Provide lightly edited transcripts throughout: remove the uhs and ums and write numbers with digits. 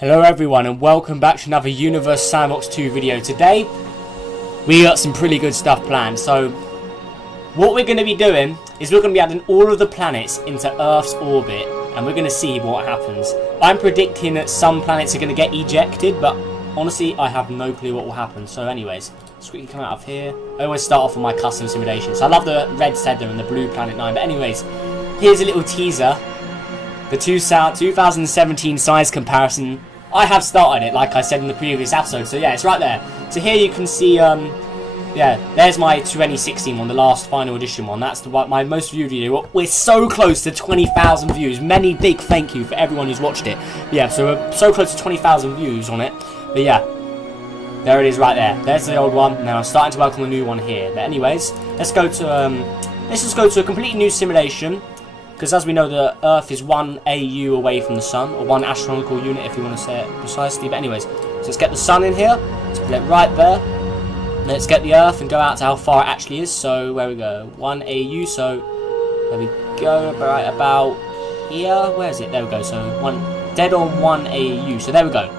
Hello everyone and welcome back to another Universe Sandbox 2 video. Today we got some pretty good stuff planned. So what we're going to be doing is we're going to be adding all of the planets into Earth's orbit and we're going to see what happens. I'm predicting that some planets are going to get ejected, but honestly I have no clue what will happen. So anyways, let's quickly come out of here. I always start off with my custom simulation. So I love the red Sedna and the blue Planet 9. But anyways, here's a little teaser. The 2017 size comparison. I have started it, like I said in the previous episode, so yeah, it's right there. So here you can see, yeah, there's my 2016 one, the last final edition one. That's my most viewed video. We're so close to 20,000 views. Many big thank you for everyone who's watched it. Yeah, so we're so close to 20,000 views on it. But yeah, there it is right there. There's the old one. Now I'm starting to work on the new one here. But anyways, let's just go to a completely new simulation. Because as we know, the Earth is 1 AU away from the Sun, or 1 astronomical unit if you want to say it precisely. But anyways, so let's get the Sun in here. Let's put it right there. Let's get the Earth and go out to how far it actually is. So where we go, 1 AU. So there we go, right about here. Where is it? There we go. So dead on 1 AU. So there we go.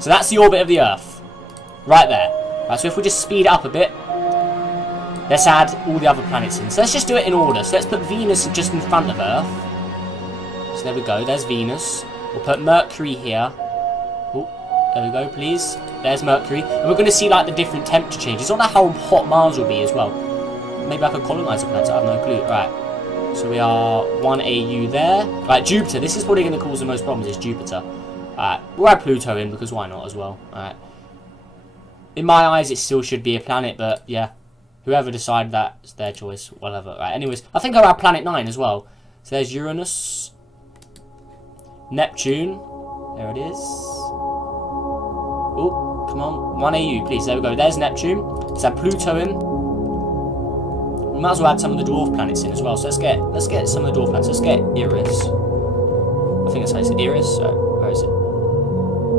So that's the orbit of the Earth, right there. Right. So if we just speed it up a bit. Let's add all the other planets in. So let's just do it in order. So let's put Venus just in front of Earth. So there we go. There's Venus. We'll put Mercury here. Oh, there we go, please. There's Mercury. And we're going to see like the different temperature changes. I don't know how hot Mars will be as well. Maybe I could colonize a planet. I have no clue. Right. So we are 1 AU there. Right, Jupiter. This is probably going to cause the most problems, is Jupiter. Alright. We'll add Pluto in because why not as well. Alright. In my eyes, it still should be a planet, but yeah. Whoever decided that, it's their choice, whatever. Right, anyways, I think I'll add Planet 9 as well. So there's Uranus. Neptune. There it is. Oh, come on. 1 AU, please. There we go. There's Neptune. Let's add Pluto in. We might as well add some of the dwarf planets in as well. So let's get some of the dwarf planets. Let's get Eris. I think that's how it's Eris. So, where is it?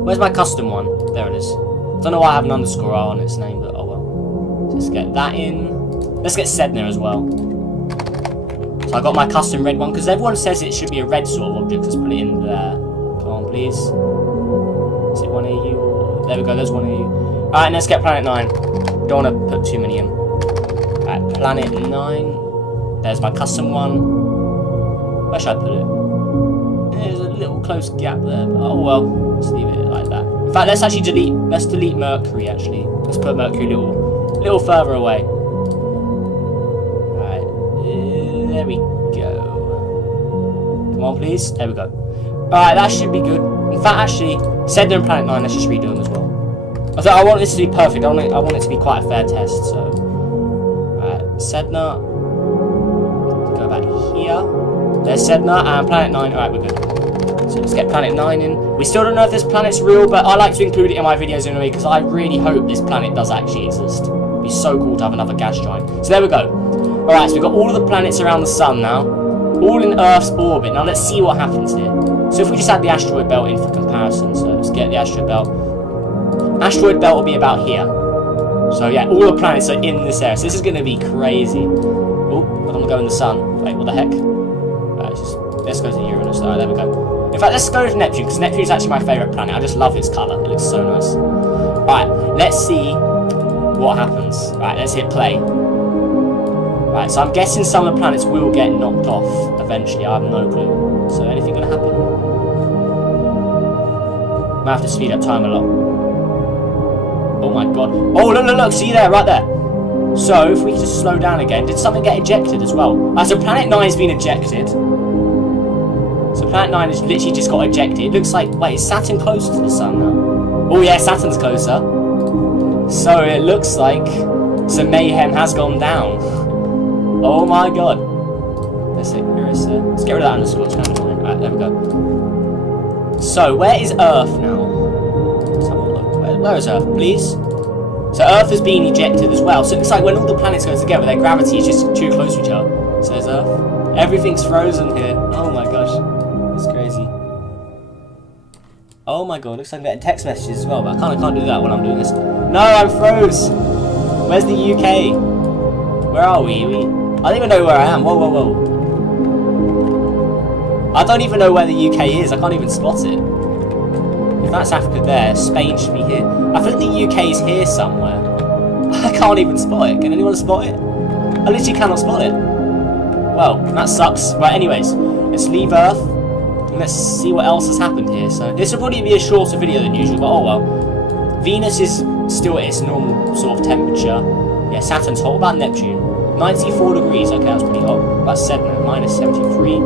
Where's my custom one? There it is. I don't know why I have an underscore R on its name, but oh well. Let's get that in. Let's get Sedna as well. So I got my custom red one because everyone says it should be a red sort of object. Let's put it in there. Come on, please. Is it 1 AU? There we go. There's 1 AU. Alright, let's get Planet 9. Don't want to put too many in. Alright, Planet 9. There's my custom one. Where should I put it? There's a little close gap there. But oh well. Let's leave it like that. In fact, let's actually delete. Let's delete Mercury. Actually, let's put Mercury a little further away. Right, there we go. Come on, please. There we go. Alright, that should be good. In fact, actually, Sedna and Planet 9, let's just redo them as well. I want this to be perfect. I want it to be quite a fair test. So, alright, Sedna. Go back here. There's Sedna and Planet 9. Alright, we're good. So let's get Planet 9 in. We still don't know if this planet's real, but I like to include it in my videos anyway because I really hope this planet does actually exist. It'd be so cool to have another gas giant. So there we go. Alright, so we've got all of the planets around the Sun now. All in Earth's orbit. Now let's see what happens here. So if we just add the asteroid belt in for comparison. So let's get the asteroid belt. Asteroid belt will be about here. So yeah, all the planets are in this area. So this is going to be crazy. Oh, I don't want to go in the Sun. Wait, what the heck? Right, let's go to Uranus. Alright, there we go. In fact, let's go to Neptune, because Neptune is actually my favourite planet. I just love its colour. It looks so nice. Right, let's see what happens. Right, let's hit play. Right, so I'm guessing some of the planets will get knocked off eventually. I have no clue. So anything going to happen? Might have to speed up time a lot. Oh my god. Oh, look, see there, right there. So, if we just slow down again. Did something get ejected as well? Right, so Planet 9 has been ejected. So Planet 9 has literally just got ejected. It looks like, wait, is Saturn closer to the Sun now? Oh yeah, Saturn's closer. So it looks like some mayhem has gone down. Oh my god. Let's get rid of that underscore. Right, there we go. So where is Earth now? Let's have a look. Where is Earth, please? So Earth has been ejected as well. So it looks like when all the planets go together, their gravity is just too close to each other. So there's Earth. Everything's frozen here. Oh my gosh. That's crazy. Oh my god, looks like I'm getting text messages as well, but I can't do that when I'm doing this. No, I'm froze! Where's the UK? Where are we? I don't even know where I am. Whoa. I don't even know where the UK is. I can't even spot it. if that's Africa there, Spain should be here. I think the UK is here somewhere. I can't even spot it. Can anyone spot it? I literally cannot spot it. Well, that sucks. Right, anyways, let's leave Earth and let's see what else has happened here. So this will probably be a shorter video than usual, but oh well. Venus is still at its normal sort of temperature. Yeah, Saturn's hot. What about Neptune? 94 degrees. Okay, that's pretty hot. That's Saturn, minus 73.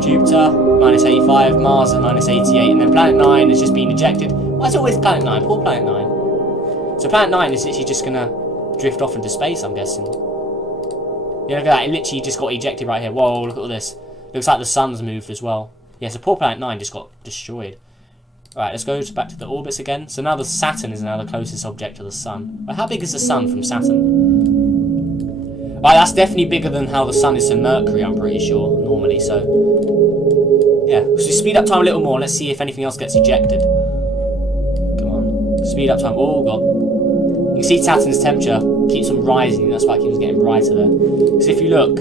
Jupiter, minus 85. Mars at minus 88. And then Planet 9 has just been ejected. Why is it always Planet 9? Poor Planet 9. So Planet 9 is literally just going to drift off into space, I'm guessing. Yeah, look at that. It literally just got ejected right here. Whoa, look at all this. Looks like the sun's moved as well. Yeah, so poor Planet 9 just got destroyed. Right, let's go back to the orbits again. So now the Saturn is now the closest object to the sun. But how big is the sun from Saturn? Right, that's definitely bigger than how the sun is to Mercury, I'm pretty sure, normally. So, yeah. So speed up time a little more. Let's see if anything else gets ejected. Come on. Speed up time. Oh, God. You can see Saturn's temperature keeps on rising. That's why it keeps getting brighter there. Because if you look,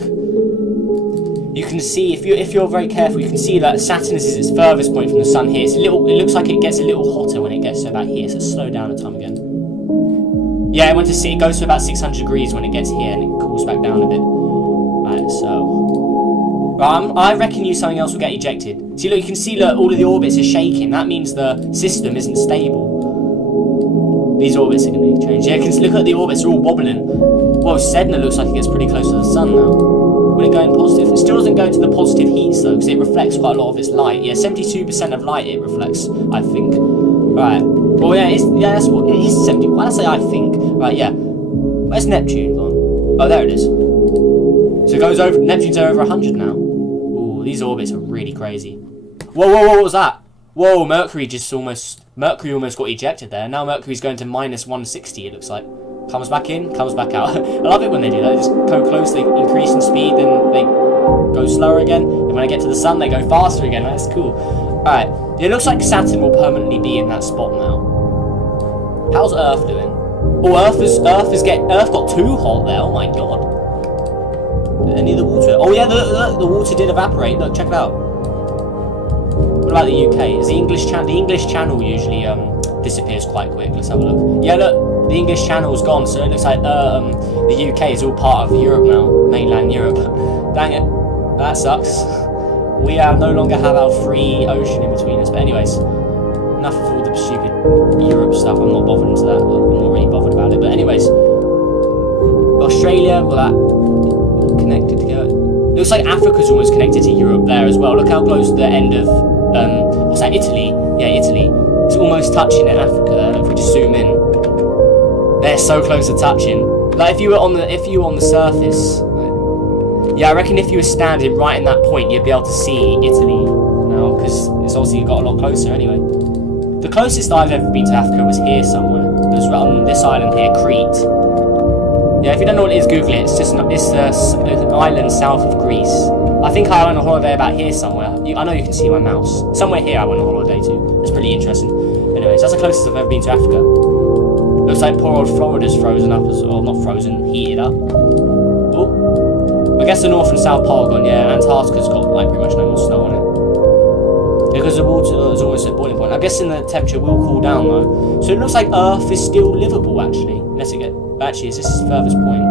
you can see, if you're very careful, you can see that Saturn is its furthest point from the sun here. It looks like it gets a little hotter when it gets to about here. So slow down the time again. Yeah, it goes to about 600 degrees when it gets here, and it cools back down a bit. Right, so I reckon something else will get ejected. See, look, you can see that all of the orbits are shaking. That means the system isn't stable. These orbits are going to be changed. Yeah, you can look at the orbits; they're all wobbling. Well, Sedna looks like it gets pretty close to the sun now. Will it go in positive? It still doesn't go into the positive heats though, because it reflects quite a lot of its light. Yeah, 72% of light it reflects, I think. Right. Well, yeah, that's what it is. 70. Why did I say I think? Right. Yeah. Where's Neptune gone? Oh, there it is. So it goes over. Neptune's over 100 now. Ooh, these orbits are really crazy. Whoa, whoa, whoa! What was that? Whoa, Mercury almost got ejected there. Now Mercury's going to minus 160. It looks like. Comes back in, comes back out. I love it when they do that. They just go close, they increase in speed, then they go slower again. And when they get to the sun, they go faster again. That's cool. Alright, it looks like Saturn will permanently be in that spot now. How's Earth doing? Oh, Earth got too hot there. Oh my god. Any of the water? Oh yeah, the water did evaporate. Look, check it out. What about the UK? Is the English Channel usually disappears quite quick? Let's have a look. Yeah, look. The English Channel's gone, so it looks like the UK is all part of Europe now, mainland Europe. Dang it, that sucks. We no longer have our free ocean in between us. But anyways, enough of all the stupid Europe stuff. I'm not bothered into that. I'm not really bothered about it. But anyways, Australia, well, that all connected together. Looks like Africa's almost connected to Europe there as well. Look how close the end of what's that? Italy. Yeah, Italy. It's almost touching at Africa there. If we just zoom in. They're so close to touching. Like if you were on the surface, yeah, I reckon if you were standing right in that point, you'd be able to see Italy now, because it's obviously got a lot closer anyway. The closest I've ever been to Africa was here somewhere. It was on this island here, Crete. Yeah, if you don't know what it is, Google it. It's an island south of Greece. I think I went on holiday about here somewhere. I know you can see my mouse. Somewhere here I went on holiday to. It's pretty interesting. Anyways, that's the closest I've ever been to Africa. Looks like poor old Florida's frozen up, or not frozen, heated up. Oh, I guess the North and South Pole gone, yeah, Antarctica's got like pretty much no more snow on it. Because the water is almost at boiling point. I'm guessing the temperature will cool down though. So it looks like Earth is still livable actually. Unless it actually, is this its furthest point?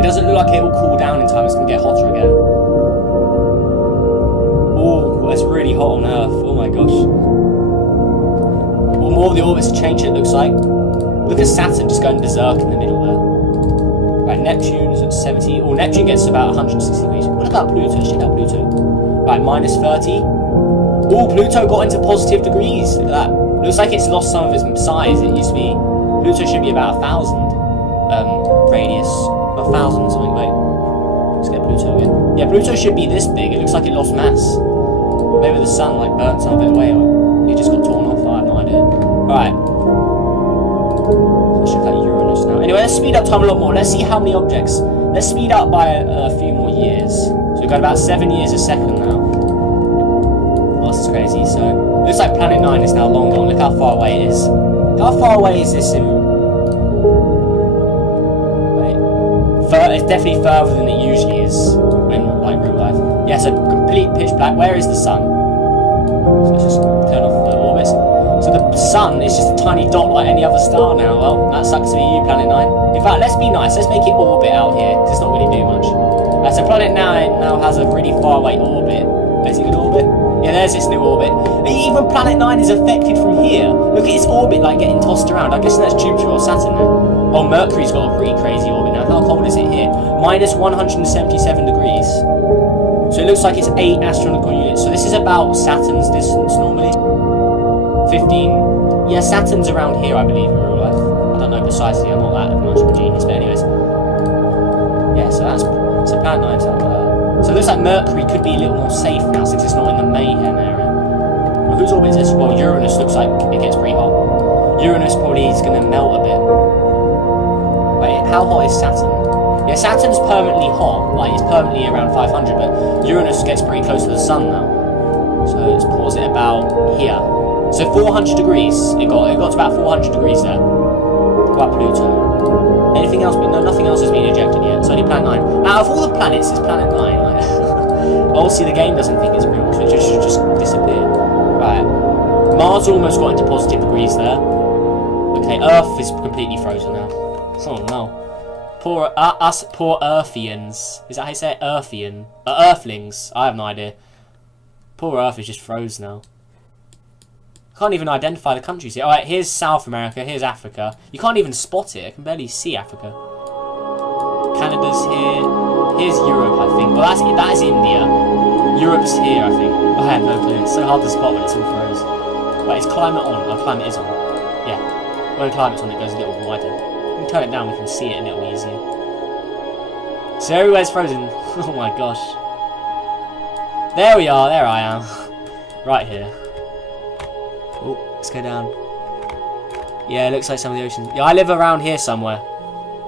It doesn't look like it will cool down in time, it's going to get hotter again. Oh, it's really hot on Earth, oh my gosh. Well, more of the orbits have changed, it looks like. Look at Saturn just going berserk in the middle there. Right, Neptune is at 70. Oh, Neptune gets to about 160 degrees. What about Pluto? Check out Pluto. Right, minus 30. Oh, Pluto got into positive degrees. Look at that. Looks like it's lost some of its size. It used to be... Pluto should be about 1,000 radius. 1,000 something, wait. Let's get Pluto again. Yeah, Pluto should be this big. It looks like it lost mass. Maybe the sun like burnt some of it away, or it just got torn off. I have no idea. Right. Let's check out Uranus now. Anyway, let's speed up time a lot more. Let's see how many objects. Let's speed up by a few more years. So we've got about 7 years a second now. Oh, this is crazy. So looks like Planet 9 is now long gone. Look how far away it is. How far away is this in... Wait. It's definitely further than it usually is in like real life. Yeah, so complete pitch black. Where is the sun? So let's just turn off the orbits. So the sun is just a tiny dot like any other star now. Well, that sucks to be you, Planet 9. In fact, let's be nice. Let's make it orbit out here, because it's not really do much. So Planet 9 now has a really far away orbit. Is it an orbit? Yeah, there's its new orbit. Even Planet 9 is affected from here. Look at its orbit like getting tossed around. I guess that's Jupiter or Saturn now. Oh, Mercury's got a pretty crazy orbit now. How cold is it here? Minus 177 degrees. So it looks like it's 8 astronomical units. So this is about Saturn's distance normally. 15. Yeah, Saturn's around here, I believe, in real life. I don't know precisely. I'm not that much of a genius, but anyways. Yeah, so that's so Planet 9's up there. So it looks like Mercury could be a little more safe now since it's not in the mayhem area. Well, whose orbit is this? Well, Uranus looks like it gets pretty hot. Uranus probably is going to melt a bit. Wait, how hot is Saturn? Yeah, Saturn's permanently hot. Like, it's permanently around 500, but Uranus gets pretty close to the sun now. So let's pause it about here. So 400 degrees. It got to about 400 degrees there. What about Pluto? Anything else? No, nothing else has been ejected yet. It's only Planet 9. Out of all the planets, it's Planet 9. Like, obviously, the game doesn't think it's real, so it should just disappear. Right. Mars almost got into positive degrees there. Okay, Earth is completely frozen now. Oh no. Poor us, poor Earthians. Is that how you say it? Earthian? Earthlings. I have no idea. Poor Earth is just froze now. Can't even identify the countries here. Alright, here's South America, here's Africa. You can't even spot it, I can barely see Africa. Canada's here. Here's Europe, I think. Well, that is India. Europe's here, I think. I have no clue. It's so hard to spot when it's all froze. Wait, is climate on? Oh, climate is on. Yeah. When climate's on, it goes a little wider. We can turn it down, we can see it a little easier. So everywhere's frozen. Oh my gosh. There we are, there I am. Right here. Oh, let's go down. Yeah, it looks like some of the ocean. Yeah, I live around here somewhere.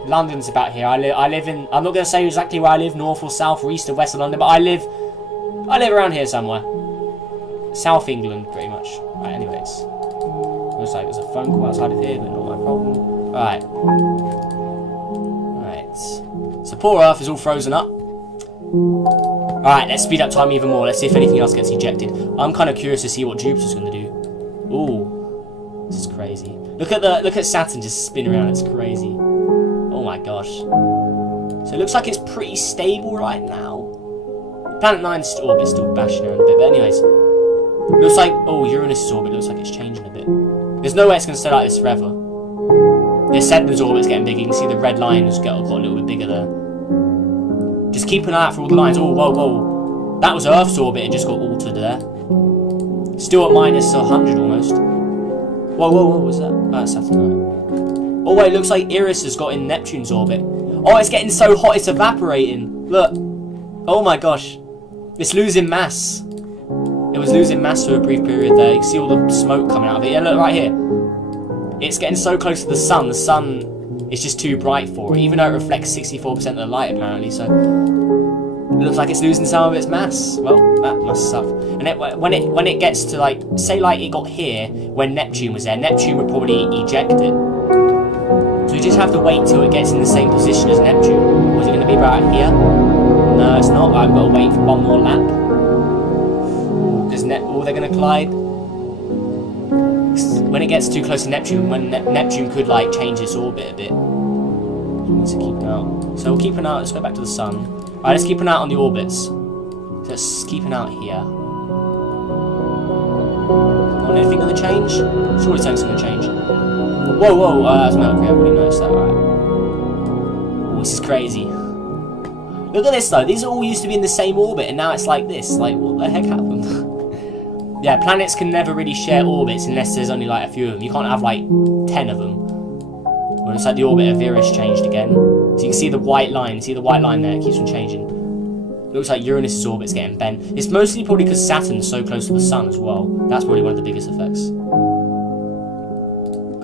London's about here. I live in. I'm not going to say exactly where I live, north or south or east or west of London, but I live around here somewhere. South England, pretty much. Right. Anyways, looks like there's a phone call outside of here, but not my problem. Right. Right. So poor Earth is all frozen up. Alright, let's speed up time even more. Let's see if anything else gets ejected. I'm kind of curious to see what Jupiter's going to do. Ooh, this is crazy. Look at Saturn just spin around. It's crazy. Oh my gosh. So it looks like it's pretty stable right now. Planet 9's orbit's still bashing around a bit, but anyways, looks like Uranus' orbit looks like it's changing a bit. There's no way it's going to stay like this forever. The Saturn's orbit's getting bigger. You can see the red line has got a little bit bigger there. Just keep an eye out for all the lines. Oh, whoa, whoa. That was Earth's orbit. It just got altered there. Still at minus 100 almost. Whoa, whoa, what was that? Oh, that's Saturn. Oh, wait, looks like Eris has got in Neptune's orbit. Oh, it's getting so hot it's evaporating. Look. Oh my gosh. It's losing mass. It was losing mass for a brief period there. You can see all the smoke coming out of it. Yeah, look, right here. It's getting so close to the sun. The sun is just too bright for it, even though it reflects 64% of the light, apparently. So it looks like it's losing some of its mass. Well, that must suck. And when it gets to, like, say like it got here when Neptune was there, Neptune would probably eject it. So you just have to wait till it gets in the same position as Neptune. Or is it going to be about here? No, it's not. I've got to wait for one more lap. They're going to collide. When it gets too close to Neptune, when Neptune could like change its orbit a bit. We need to keep an eye out. So we'll keep an eye out. Let's go back to the sun. Alright, let's keep an eye out on the orbits. So let's keep an eye out here. On anything going to change? Surely something's going to change. Whoa, whoa, that's Mercury. I've already noticed that. Alright. Oh, this is crazy. Look at this though. These all used to be in the same orbit, and now it's like this. Like, what the heck happened? Yeah, planets can never really share orbits unless there's only like a few of them. You can't have like 10 of them. Well, it's like the orbit of Eris changed again. So you can see the white line. See the white line there? It keeps on changing. Looks like Uranus' orbit's getting bent. It's mostly probably because Saturn's so close to the sun as well. That's probably one of the biggest effects.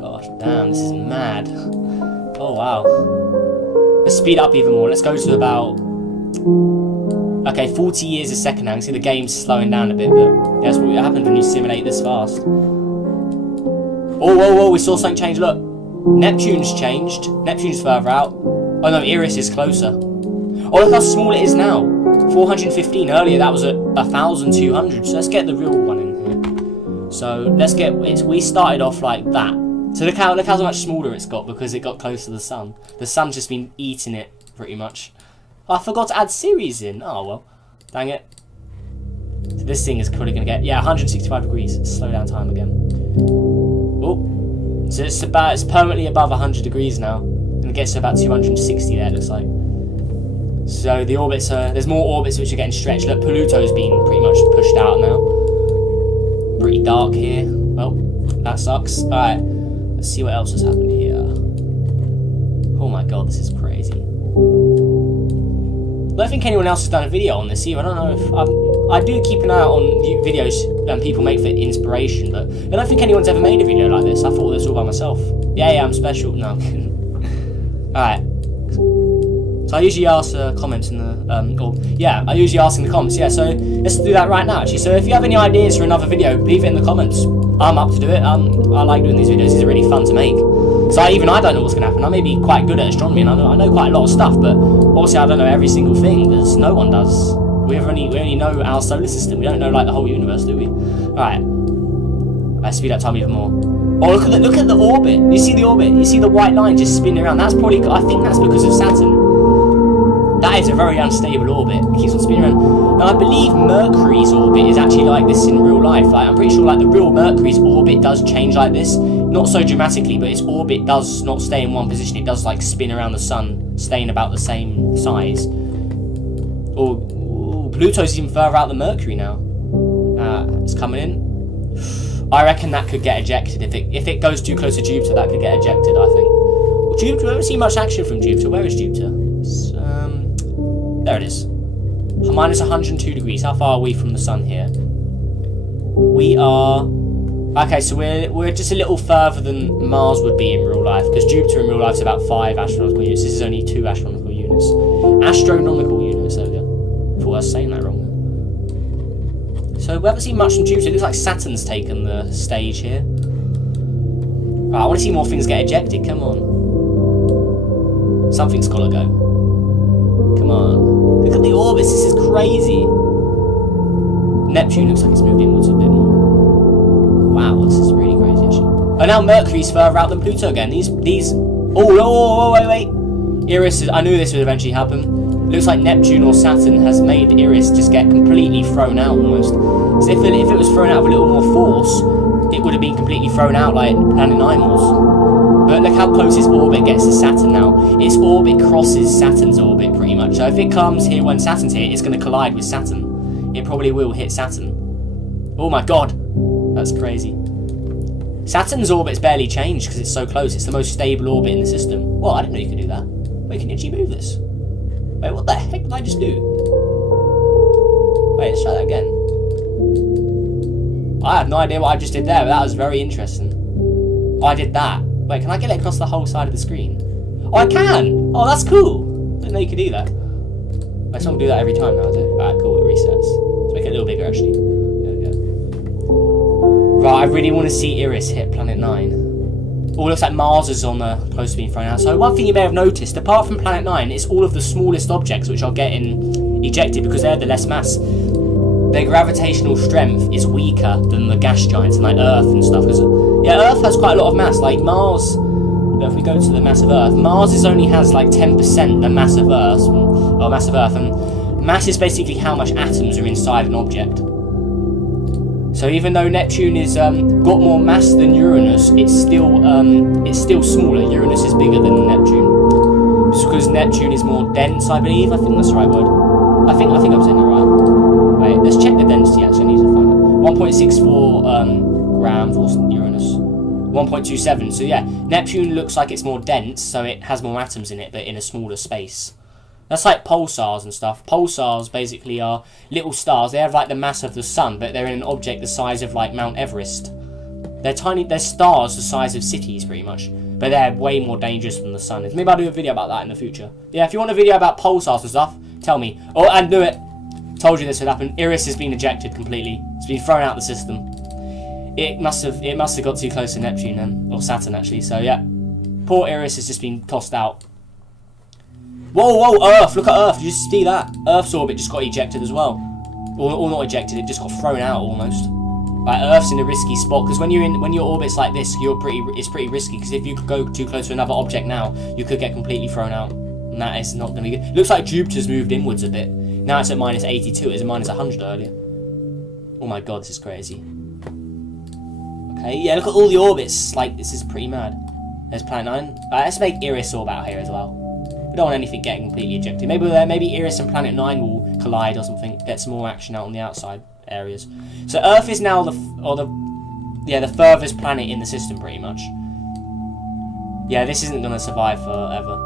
Gosh, damn, this is mad. Oh, wow. Let's speed up even more. Let's go to about... Okay, 40 years a second now. You can see the game's slowing down a bit, but that's what happens when you simulate this fast. Oh, whoa, whoa, we saw something change. Look, Neptune's changed. Neptune's further out. Oh no, Eris is closer. Oh, look how small it is now. 415 earlier, that was at 1,200. So let's get the real one in here. So let's get it. We started off like that. So look how much smaller it's got because it got close to the sun. The sun's just been eating it pretty much. Oh, I forgot to add series in. Oh well, dang it. So this thing is probably gonna get 165 degrees. Slow down time again. Oh, so it's permanently above 100 degrees now, and it gets to about 260 there. It looks like. So the orbits there's more orbits which are getting stretched. Look, Pluto's been pretty much pushed out now. Pretty dark here. Well, that sucks. All right. Let's see what else has happened here. Oh my god, this is crazy. I don't think anyone else has done a video on this either. I don't know if I do keep an eye out on videos people make for inspiration, but I don't think anyone's ever made a video like this. I thought this all by myself. Yeah, I'm special. No, I'm kidding. Alright. So I usually ask comments in the, I usually ask in the comments. Yeah, so let's do that right now, actually. So if you have any ideas for another video, leave it in the comments. I'm up to do it. I like doing these videos. These are really fun to make. So I don't know what's going to happen. I may be quite good at astronomy, and I know quite a lot of stuff, but obviously I don't know every single thing, because no one does. We only know our solar system. We don't know like the whole universe, do we? Alright. Let's speed up time even more. Oh, look at the orbit. You see the orbit? You see the white line just spinning around? That's probably, I think that's because of Saturn. That is a very unstable orbit. It keeps on spinning around. Now I believe Mercury's orbit is actually like this in real life. Like, I'm pretty sure like the real Mercury's orbit does change like this. Not so dramatically, but its orbit does not stay in one position. It does like spin around the sun, staying about the same size. Oh, Pluto's even further out than Mercury now. It's coming in. I reckon that could get ejected. If it goes too close to Jupiter, that could get ejected, I think. Well, Jupiter, we haven't seen much action from Jupiter. Where is Jupiter? There it is. Minus 102 degrees. How far are we from the sun here? We are... Okay, so we're just a little further than Mars would be in real life, because Jupiter in real life is about 5 astronomical units. This is only 2 astronomical units. Astronomical units, there we go. I thought I was saying that wrong. So we haven't seen much from Jupiter. It looks like Saturn's taken the stage here. Right, I want to see more things get ejected. Come on. Something's got to go. Come on. Look at the orbits. This is crazy. Neptune looks like it's moved inwards a bit more. Wow, this is really crazy, actually. Oh, now Mercury's further out than Pluto again. These... Oh, wait. Eris is... I knew this would eventually happen. Looks like Neptune or Saturn has made Eris just get completely thrown out, almost. So if it was thrown out with a little more force, it would have been completely thrown out like Planet 9 was. But look how close its orbit gets to Saturn now. Its orbit crosses Saturn's orbit, pretty much. So if it comes here when Saturn's here, it's going to collide with Saturn. It probably will hit Saturn. Oh my god. That's crazy. Saturn's orbit's barely changed because it's so close. It's the most stable orbit in the system. Well, I didn't know you could do that. Wait, can you actually move this? Wait, what the heck did I just do? Wait, let's try that again. I have no idea what I just did there, but that was very interesting. Oh, I did that. Wait, can I get it across the whole side of the screen? Oh, I can! Oh, that's cool! I didn't know you could do that. Wait, so I'm gonna do that every time now, is it? Alright, cool, it resets. Let's make it a little bigger, actually. There we go. Right, I really want to see Eris hit Planet 9. Oh, it looks like Mars is on the close to being thrown out. So one thing you may have noticed, apart from Planet 9, it's all of the smallest objects which are getting ejected because they're the less mass. Their gravitational strength is weaker than the gas giants and like Earth and stuff. Because yeah, Earth has quite a lot of mass. Like Mars, if we go to the mass of Earth, Mars only has like 10% the mass of Earth, and mass is basically how much atoms are inside an object. So even though Neptune is got more mass than Uranus, it's still smaller. Uranus is bigger than Neptune. Just because Neptune is more dense, I believe. I think that's the right word. I think I'm saying that right. Wait, let's check the density. Actually, I need to find it. 1.64 grams for Uranus. 1.27. So yeah, Neptune looks like it's more dense, so it has more atoms in it, but in a smaller space. That's like pulsars and stuff. Pulsars basically are little stars. They have like the mass of the sun, but they're in an object the size of like Mount Everest. They're tiny. They're stars the size of cities, pretty much. But they're way more dangerous than the sun is. Maybe I'll do a video about that in the future. Yeah, if you want a video about pulsars and stuff, tell me. Oh, and do it. Told you this would happen. Eris has been ejected completely. It's been thrown out of the system. It must have got too close to Neptune then, or Saturn actually. So yeah, poor Eris has just been tossed out. Whoa, Earth! Look at Earth. Did you see that? Earth's orbit just got ejected as well. Or not ejected. It just got thrown out almost. Right, Earth's in a risky spot because when your orbit's like this, it's pretty risky because if you could go too close to another object now, you could get completely thrown out, and that is not going to be good. Looks like Jupiter's moved inwards a bit. Now it's at minus 82. It was at minus 100 earlier. Oh my god, this is crazy. Okay, yeah, look at all the orbits. Like, this is pretty mad. There's Planet 9. Right, let's make Iris orb out here as well. We don't want anything getting completely ejected. Maybe Iris and Planet 9 will collide or something. Get some more action out on the outside areas. So Earth is now the furthest planet in the system, pretty much. Yeah, this isn't going to survive forever.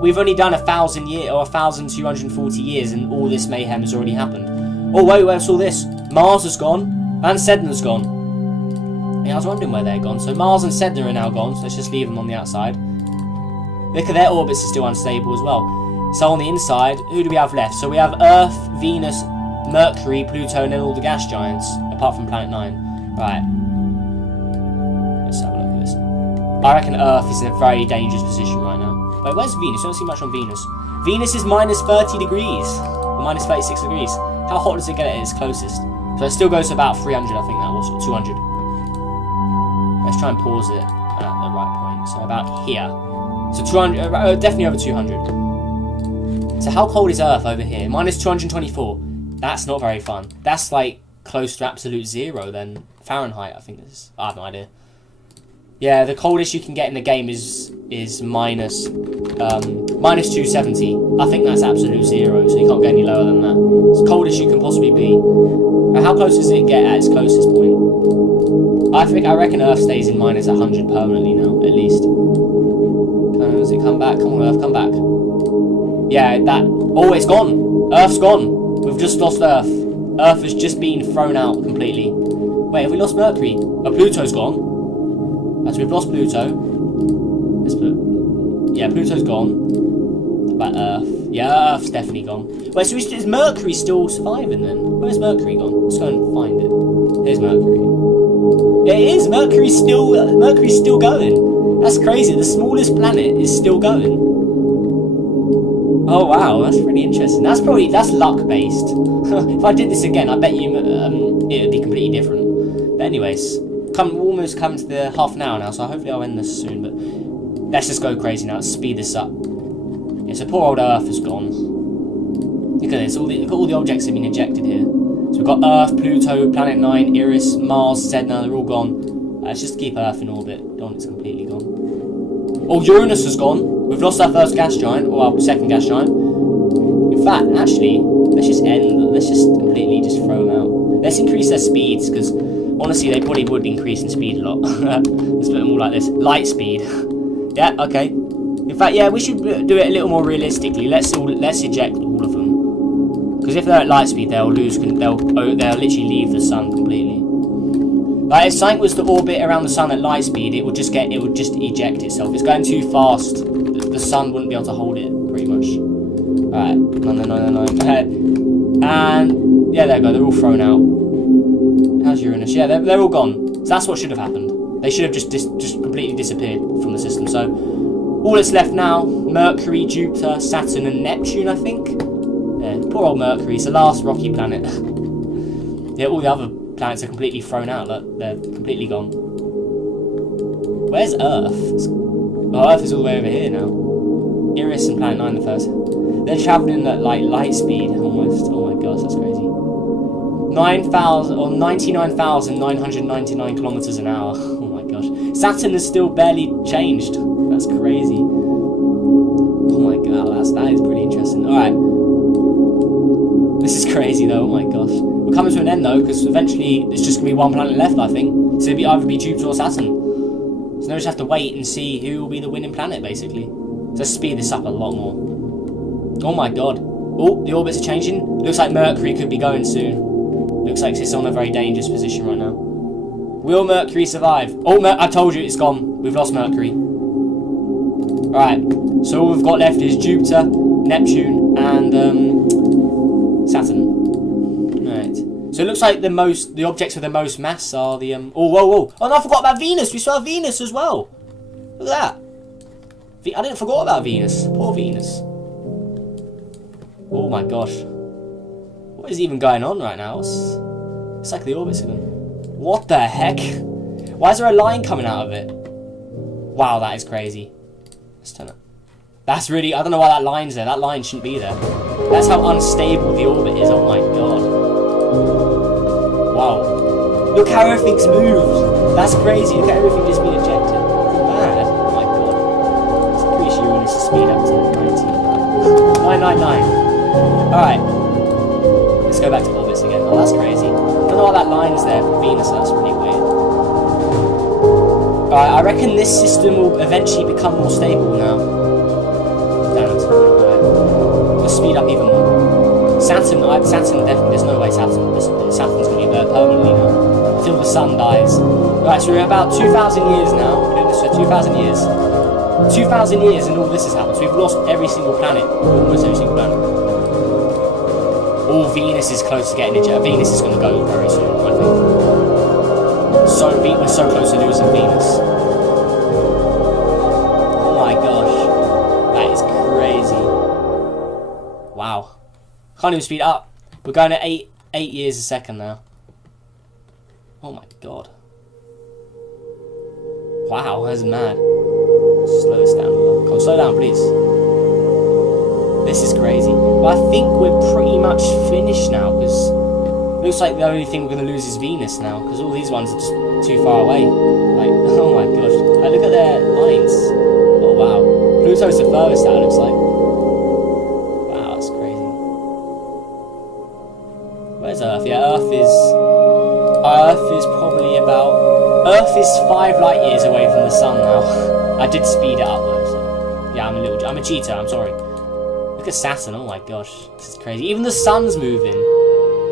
We've only done 1,000 years or 1,240 years, and all this mayhem has already happened. Oh wait, where's all this? Mars has gone, and Sedna's gone. Yeah, I was wondering where they're gone. So Mars and Sedna are now gone. So let's just leave them on the outside. Look at their orbits are still unstable as well. So on the inside, who do we have left? So we have Earth, Venus, Mercury, Pluto, and then all the gas giants, apart from Planet 9. Right. Let's have a look at this. I reckon Earth is in a very dangerous position right now. Wait, where's Venus? I don't see much on Venus. Venus is minus 30 degrees. Or minus 36 degrees. How hot does it get at its closest? So it still goes to about 300, I think that was, or 200. Let's try and pause it at the right point. So about here. So 200, definitely over 200. So how cold is Earth over here? Minus 224. That's not very fun. That's like close to absolute zero then. Fahrenheit, I think this is. I have no idea. Yeah, the coldest you can get in the game is minus 270. I think that's absolute zero, so you can't get any lower than that. It's the coldest you can possibly be. But how close does it get at its closest point? I reckon Earth stays in minus 100 permanently now, at least. Does it come back? Come on, Earth, come back. Yeah, that. Oh, it's gone. Earth's gone. We've just lost Earth. Earth has just been thrown out completely. Wait, have we lost Mercury? Oh, Pluto's gone. So we've lost Pluto. Let's put. Yeah, Pluto's gone. What about Earth? Yeah, Earth's definitely gone. Wait, so is Mercury still surviving then? Where's Mercury gone? Let's go and find it. Here's Mercury. Yeah, it is. Mercury's still going. That's crazy. The smallest planet is still going. Oh wow, that's pretty interesting. That's luck based. If I did this again, I bet you it would be completely different. But anyways, almost come to the half an hour now, so hopefully I'll end this soon. But let's just go crazy now. Let's speed this up. Yeah, so poor old Earth is gone. Look at this. Look at all the objects that have been ejected here. So we've got Earth, Pluto, Planet 9, Iris, Mars, Sedna. They're all gone. Let's just keep Earth in orbit. Don't, it's completely gone. Oh, Uranus has gone. We've lost our first gas giant, or our second gas giant. In fact, actually, let's just completely just throw them out. Let's increase their speeds, because honestly, they probably would increase in speed a lot. Let's put them all like this. Light speed. Yeah, okay. In fact, yeah, we should do it a little more realistically. Let's eject all of them. Because if they're at light speed, they'll literally leave the sun completely. Like if something was to orbit around the sun at light speed, it would just eject itself. If it's going too fast, the sun wouldn't be able to hold it, pretty much. Alright, no. And yeah, there we go, they're all thrown out. How's Uranus? Yeah, they're all gone. So that's what should have happened. They should have just completely disappeared from the system. So all that's left now, Mercury, Jupiter, Saturn and Neptune, I think. Yeah, poor old Mercury, it's the last rocky planet. Yeah, all the other planets are completely thrown out, look, they're completely gone. Where's Earth? Oh, Earth is all the way over here now. Iris and Planet 9 the first. They're travelling at like light speed almost. Oh my gosh, that's crazy. 99,999 kilometers an hour. Oh my gosh. Saturn has still barely changed. That's crazy. Oh my god, that is pretty interesting. Alright. This is crazy though, oh my gosh. We're coming to an end though, because eventually there's just going to be one planet left, I think. So it'll either be Jupiter or Saturn. So now we just have to wait and see who will be the winning planet, basically. So let's speed this up a lot more. Oh my god. Oh, the orbits are changing. Looks like Mercury could be going soon. Looks like it's on a very dangerous position right now. Will Mercury survive? Oh, I told you it's gone. We've lost Mercury. Alright, so all we've got left is Jupiter, Neptune, and Saturn. Alright. So it looks like the objects with the most mass are the oh whoa. Oh no, I forgot about Venus. We still have Venus as well. Look at that. I didn't forget about Venus. Poor Venus. Oh my gosh. What is even going on right now? It's like the orbits are gone. What the heck? Why is there a line coming out of it? Wow, that is crazy. Let's turn it. That's really... I don't know why that line's there. That line shouldn't be there. That's how unstable the orbit is. Oh my god. Wow. Look how everything's moved. That's crazy. Look at everything just being ejected. It's mad. Oh my god. It's pretty sure you want us to speed up to 90. 999. Alright. Let's go back to orbits again. Oh, that's crazy. I don't know why that line's there for Venus. That's really weird. Alright, I reckon this system will eventually become more stable now. Damn it. Alright. Let's speed up even more. Saturn definitely, there's no way Saturn's going to be there permanently now. Until the sun dies. Right, so we're about 2,000 years now. We're doing this for 2,000 years. 2,000 years and all this has happened. So we've lost every single planet. Almost every single planet. All Venus is close to getting ejected. Venus is going to go very soon, I think. We're so close to losing Venus. Oh my gosh. That is crazy. Wow. Can't even speed up. We're going at 8 years a second now. Oh my god. Wow, that's mad. Slow this down a little. Come on, slow down, please. This is crazy. Well, I think we're pretty much finished now, because it looks like the only thing we're going to lose is Venus now, because all these ones are just too far away. Like, oh my gosh. Like, look at their lines. Oh wow. Pluto's the furthest out, it looks like. Wow, that's crazy. Where's Earth? Yeah, Earth is probably about... Earth is 5 light years away from the sun now. I did speed it up though, so... Yeah, I'm a cheater, I'm sorry. Look at Saturn, oh my gosh. This is crazy. Even the sun's moving.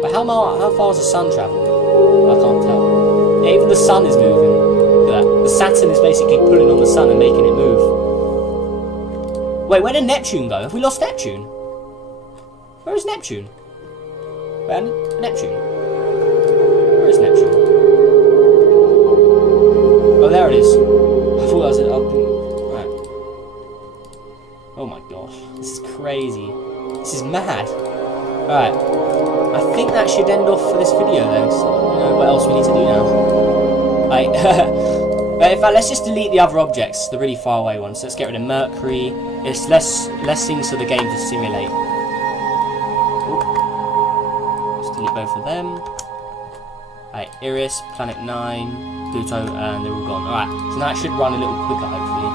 But how far has the sun travelled? I can't tell. Yeah, even the sun is moving. Look at that. The Saturn is basically pulling on the sun and making it move. Wait, where did Neptune go? Have we lost Neptune? Where is Neptune? Where? Neptune? Where is Neptune? Oh, there it is. I thought that was it. Right. Oh my gosh. This is crazy. This is mad. Alright. I think that should end off for this video then. So, you know, what else we need to do now? Right. In fact, let's just delete the other objects, the really far away ones. Let's get rid of Mercury. It's less things for the game to simulate. Ooh. Let's delete both of them. Right, Eris, Planet 9, Pluto, and they're all gone. Alright, so now it should run a little quicker, hopefully.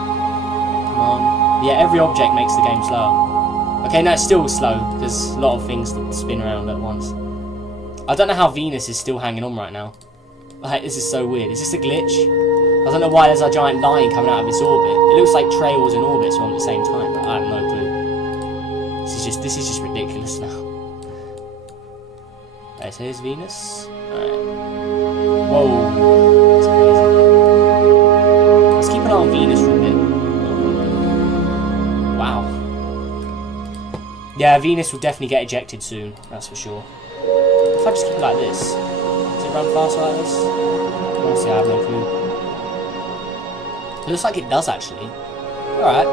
Come on. Yeah, every object makes the game slower. Okay, no, it's still slow. There's a lot of things that spin around at once. I don't know how Venus is still hanging on right now. Like, this is so weird. Is this a glitch? I don't know why there's a giant line coming out of its orbit. It looks like trails and orbits are on at the same time, but I have no clue. This is just ridiculous now. Alright, so here's Venus. Alright. Whoa. That's crazy. Let's keep an eye on Venus for a bit. Wow. Yeah, Venus will definitely get ejected soon, that's for sure. If I just keep it like this, does it run faster like this? Honestly, I have no clue. It looks like it does, actually. Alright.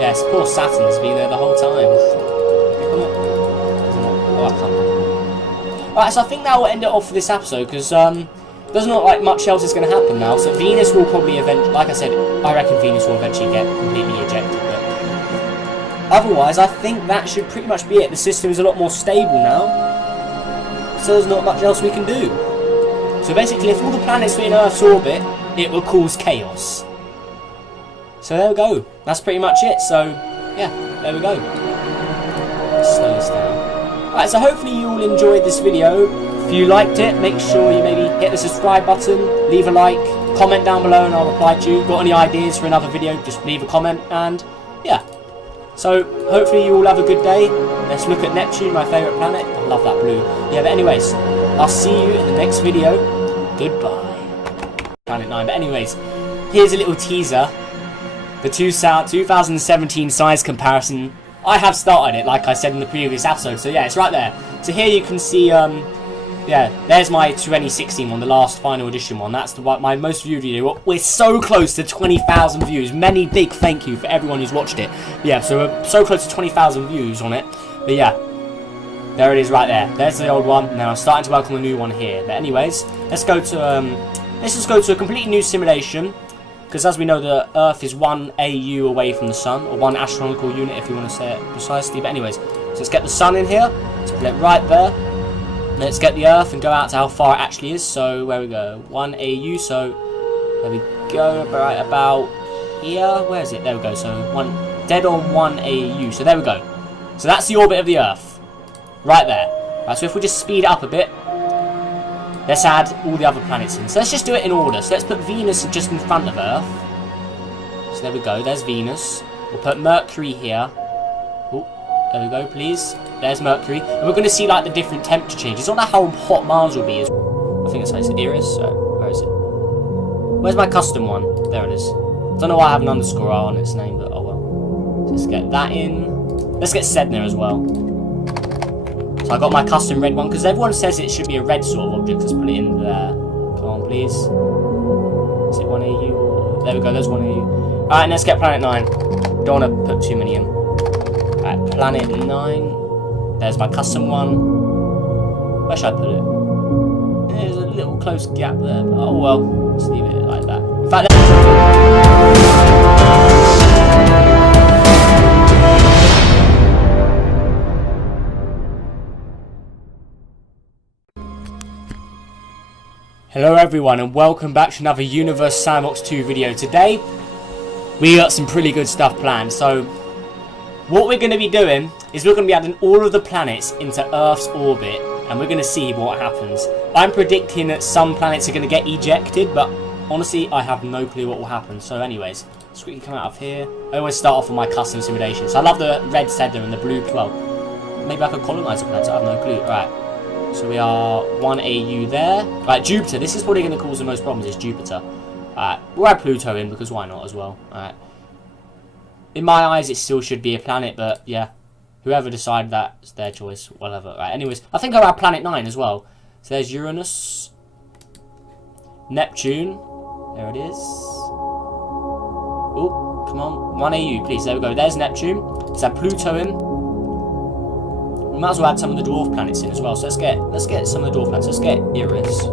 Yes, poor Saturn has been there the whole time. Oh, I can't. Alright, so I think that will end it off for this episode, because there's not like much else is going to happen now. So Venus will probably eventually, like I said, I reckon Venus will eventually get completely ejected. But otherwise, I think that should pretty much be it. The system is a lot more stable now, so there's not much else we can do. So basically, if all the planets were in Earth's orbit, it will cause chaos. So there we go. That's pretty much it. So yeah, there we go. Slow this down. Alright, so hopefully you all enjoyed this video. If you liked it, make sure you maybe hit the subscribe button, leave a like, comment down below and I'll reply to you. Got any ideas for another video, just leave a comment, and yeah. So hopefully you all have a good day. Let's look at Neptune, my favourite planet. I love that blue. Yeah, but anyways, I'll see you in the next video. Goodbye. Planet 9. But anyways, here's a little teaser. The 2017 size comparison. I have started it, like I said in the previous episode, so yeah, it's right there. So here you can see, yeah, there's my 2016 one, the last final edition one. That's my most viewed video. We're so close to 20,000 views. Many big thank you for everyone who's watched it. Yeah, so we're so close to 20,000 views on it. But yeah, there it is right there. There's the old one. Now I'm starting to work on the new one here. But anyways, let's just go to a completely new simulation. Because as we know, the Earth is 1 AU away from the Sun, or 1 astronomical unit if you want to say it precisely. But anyways, so let's get the Sun in here. Let's put it right there. Let's get the Earth and go out to how far it actually is. So where we go, 1 AU. So there we go, right about here. Where is it? There we go. So dead on 1 AU. So there we go. So that's the orbit of the Earth, right there. Right. So if we just speed it up a bit. Let's add all the other planets in. So let's just do it in order. So let's put Venus just in front of Earth. So there we go. There's Venus. We'll put Mercury here. Oh, there we go, please. There's Mercury. And we're going to see like the different temperature changes. I don't know how hot Mars will be. I think it's like Eris. So where is it? Where's my custom one? There it is. I don't know why I have an underscore R on its name, but oh well. So let's get that in. Let's get Sedna as well. So I got my custom red one, because everyone says it should be a red sort of object. Let's put it in there. Come on, please. Is it 1AU? There we go, there's 1AU. Alright, let's get Planet 9. Don't want to put too many in. Alright, Planet 9. There's my custom one. Where should I put it? There's a little close gap there, but oh well. Let's leave it like that. In fact, hello everyone and welcome back to another Universe Sandbox 2 video. Today we got some pretty good stuff planned. So what we're going to be doing is we're going to be adding all of the planets into Earth's orbit and we're going to see what happens. I'm predicting that some planets are going to get ejected, but honestly I have no clue what will happen. So anyways, let's quickly come out of here. I always start off with my custom simulation. So I love the red Sedna and the blue 12. Maybe I could colonize a planet, I have no clue. Right. So we are 1 AU there. Right, Jupiter. This is probably going to cause the most problems, is Jupiter. Alright, we'll add Pluto in, because why not as well. Alright. In my eyes, it still should be a planet, but yeah. Whoever decided that, it's their choice, whatever. Right, anyways, I think I'll add Planet 9 as well. So there's Uranus. Neptune. There it is. Oh, come on. 1 AU, please. There we go. There's Neptune. Let's add Pluto in. We might as well add some of the dwarf planets in as well. So let's get some of the dwarf planets. Let's get Eris.